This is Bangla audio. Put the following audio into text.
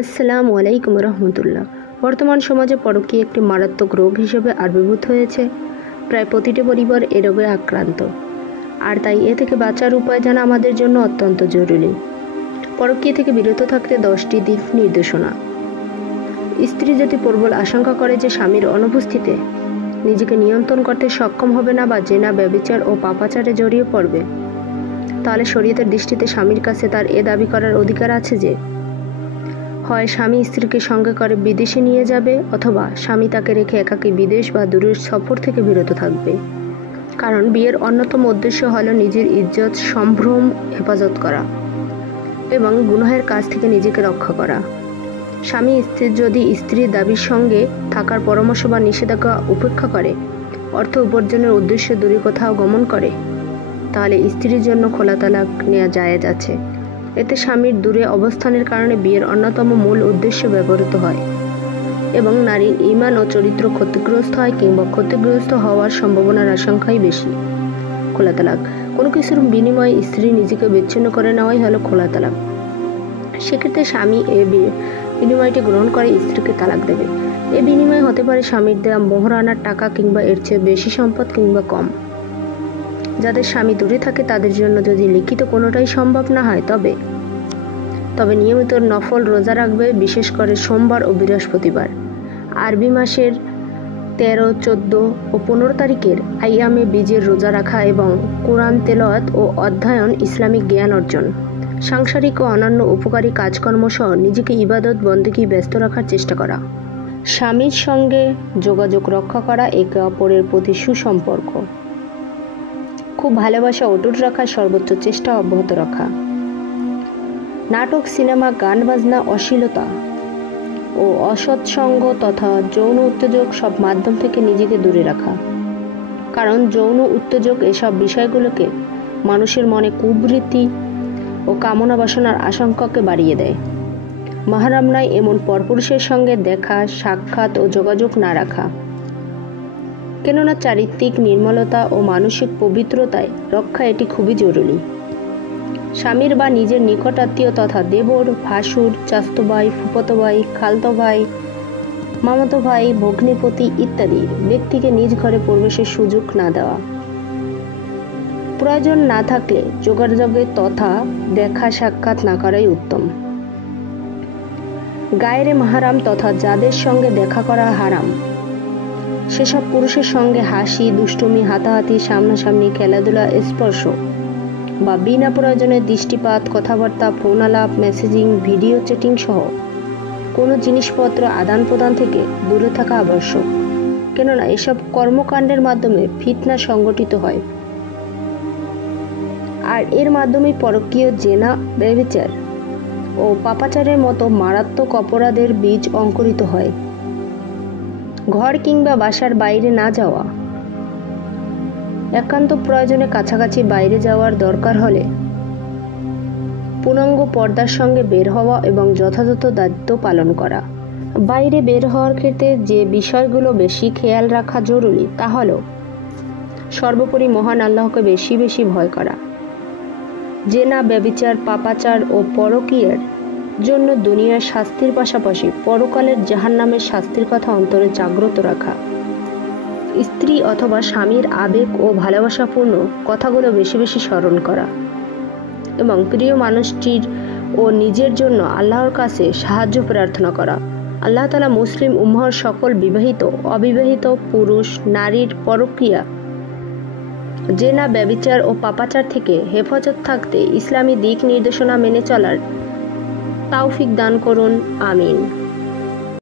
আসসালামু আলাইকুম রহমতুল্লাহ। বর্তমান সমাজে পরকীয়া একটি মারাত্মক রোগ হিসেবে আবির্ভূত হয়েছে। প্রায় প্রতিটি পরিবার এ রোগে আক্রান্ত, আর তাই এ থেকে বাঁচার উপায় জানা আমাদের জন্য অত্যন্ত জরুরি। পরকীয়া থেকে বিরত থাকতে 10টি দিক নির্দেশনা। স্ত্রী যদি প্রবল আশঙ্কা করে যে স্বামীর অনুপস্থিতিতে নিজেকে নিয়ন্ত্রণ করতে সক্ষম হবে না বা জেনা, ব্যভিচার ও পাপাচারে জড়িয়ে পড়বে, তাহলে শরীয়তের দৃষ্টিতে স্বামীর কাছে তার এ দাবি করার অধিকার আছে যে হয় স্বামী স্ত্রীকে সঙ্গে করে বিদেশে নিয়ে যাবে, অথবা স্বামী তাকে রেখে একাকী বিদেশ বা দূরের সফর থেকে বিরত থাকবে। কারণ বিয়ের অন্যতম উদ্দেশ্য হল নিজের ইজ্জত, সম্ভ্রম হেফাজত করা এবং গুনাহের কাজ থেকে নিজেকে রক্ষা করা। স্বামী স্ত্রীর যদি স্ত্রীর দাবির সঙ্গে থাকার পরামর্শ বা নিষেধাজ্ঞা উপেক্ষা করে, অর্থ উপার্জনের উদ্দেশ্যে দূরে কোথাও গমন করে, তাহলে স্ত্রীর জন্য খোলা তালাক নেওয়া জায়েজ আছে। এতে স্বামীর দূরে অবস্থানের কারণে বিয়ের অন্যতম মূল উদ্দেশ্য ব্যবহৃত হয় এবং নারীর ঈমান ও চরিত্র ক্ষতিগ্রস্ত হয় কিংবা ক্ষতিগ্রস্ত হওয়ার সম্ভাবনার আশঙ্কাই বেশি। খোলা তালাক কোনো কিছুর বিনিময়ে স্ত্রী নিজেকে বিচ্ছিন্ন করে নেওয়াই হলো খোলা তালাক। সেক্ষেত্রে স্বামী এ বিনিময়টি গ্রহণ করে স্ত্রীকে তালাক দেবে। এ বিনিময় হতে পারে স্বামীর দেওয়া মোহরানার টাকা কিংবা এর চেয়ে বেশি সম্পদ কিংবা কম। যাদের স্বামী দূরে থাকে তাদের জন্য যদি লিখিত কোনোটাই সম্ভব না হয় তবে নিয়মিত নফল রোজা রাখবে, বিশেষ করে সোমবার ও বৃহস্পতিবার। আরবি মাসের 13, 14 ও 15 তারিখের আইয়ামে বীজের রোজা রাখা এবং কোরআন তেলাওয়াত ও অধ্যয়ন, ইসলামিক জ্ঞান অর্জন, সাংসারিক ও অন্যান্য উপকারী কাজকর্ম সহ নিজেকে ইবাদত বন্দেগী ব্যস্ত রাখার চেষ্টা করা। স্বামীর সঙ্গে যোগাযোগ রক্ষা করা, একে অপরের প্রতি সুসম্পর্ক খুব ভালোবাসা অটুট রাখার সর্বোচ্চ চেষ্টা অব্যাহত রাখা। নাটক, সিনেমা, গান বাজনা, অশ্লীলতা ও অসৎসঙ্গ তথা যৌন উত্তেজক সব মাধ্যম থেকে নিজেকে দূরে রাখা। কারণ যৌন উত্তেজক এসব বিষয়গুলোকে মানুষের মনে কুবৃত্তি ও কামনা বাসনার আশঙ্কাকে বাড়িয়ে দেয়। মাহরাম নয় এমন পরপুরুষের সঙ্গে দেখা, সাক্ষাৎ ও যোগাযোগ না রাখা। কেননা চারিত্রিক নির্মলতা ও মানসিক পবিত্রতায় রক্ষা এটি খুবই জরুরি। স্বামীর বা নিজের নিকটাত্মীয় তথা দেবর, ভাসুর, চাচাতো ভাই, ফুফাতো ভাই, খালাতো ভাই, মামাতো ভাই, ভগ্নিপতি ইত্যাদি ব্যক্তিকে নিজ ঘরে প্রবেশের সুযোগ না দেওয়া। প্রয়োজন না থাকলে যোগাযোগে তথা দেখা সাক্ষাৎ না করাই উত্তম। গায়রে মাহরাম তথা যাদের সঙ্গে দেখা করা হারাম সেসব পুরুষের সঙ্গে হাসি, দুষ্টুমি, হাতাহাতি, সামনাসামনি, খেলাধুলা, স্পর্শ বা বিনা প্রয়োজনে দৃষ্টিপাত, কথাবার্তা, ফোন আলাপ, মেসেজিং, ভিডিও চ্যাটিং সহ কোনো জিনিসপত্র আদান প্রদান থেকে দূরে থাকা আবশ্যক। কেননা এসব কর্মকাণ্ডের মাধ্যমে ফিতনা সংগঠিত হয়, আর এর মাধ্যমেই পরকীয়, জেনা, ব্যভিচার ও পাপাচারের মতো মারাত্মক অপরাধের বীজ অঙ্কুরিত হয়। ঘর কিংবা বাসার বাইরে না যাওয়া, একান্ত প্রয়োজনে কাছাকাছি বাইরে যাওয়ার দরকার হলে পূর্ণাঙ্গ পর্দার সঙ্গে বের হওয়া এবং যথাযথ দায়িত্ব পালন করা। বাইরে বের হওয়ার ক্ষেত্রে যে বিষয়গুলো বেশি খেয়াল রাখা জরুরি তা হল সর্বোপরি মহান আল্লাহকে বেশি বেশি ভয় করা, জেনা, ব্যভিচার, পাপাচার ও পরকীয়ার জন্য দুনিয়ার শাস্তির পাশাপাশি পরকালের জাহান্নামের শাস্তির কথা অন্তরে জাগ্রত রাখা, স্ত্রী অথবা স্বামীর আবেগ ও ভালোবাসাপূর্ণ কথাগুলো বেশি বেশি স্মরণ করা এবং প্রিয় মানুষটির ও নিজের জন্য আল্লাহর কাছে সাহায্য প্রার্থনা করা। আল্লাহ তাআলা মুসলিম উম্মাহর সকল বিবাহিত, অবিবাহিত পুরুষ, নারীর পরকীয়া, জেনা, ব্যভিচার ও পাপাচার থেকে হেফাজত থাকতে ইসলামী দিক নির্দেশনা মেনে চলার তৌফিক দান করুন। আমিন।